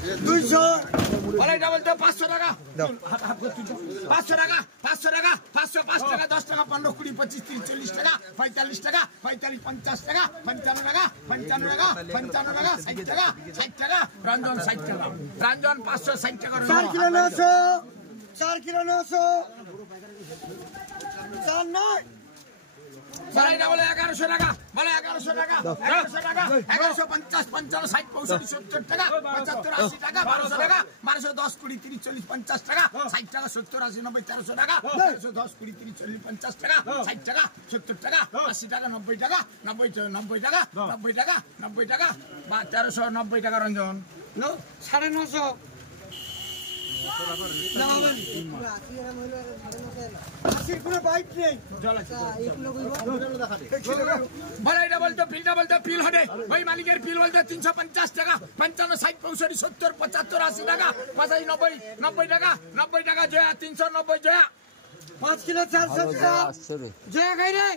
200 বলাই ডাবল তো 500 টাকা 500 টাকা 500 টাকা 500 5 টাকা 10 টাকা 15 20 25 30 40 টাকা 45 টাকা 45 50 টাকা 55 টাকা 55 টাকা 55 টাকা 60 টাকা 60 টাকা রঞ্জন 60 টাকা রঞ্জন 560 টাকা 4 কিলো 900 4 কিলো 900 4 নয় বলাই ডাবল 1100 টাকা বলে 1100 টাকা 1100 টাকা 1150 55 60 65 70 টাকা 75 80 টাকা 1200 টাকা 1210 20 30 40 50 টাকা 60 টাকা 70 80 90 1300 টাকা 1310 20 30 40 50 টাকা 60 টাকা 70 টাকা 80 টাকা 90 টাকা 90 টাকা 90 টাকা 90 টাকা বা 1390 টাকা রঞ্জন 950 কোনো বাইক নেই বলে এটা বলতো ফিলটা বলতো ফিল হবে ওই মালিকের ফিল বলতে 350 টাকা 55 60 65 70 75 80 টাকা 85 90 টাকা 90 টাকা জয়া 390 জয়া 5 কিলো 400 জয়া খাই রে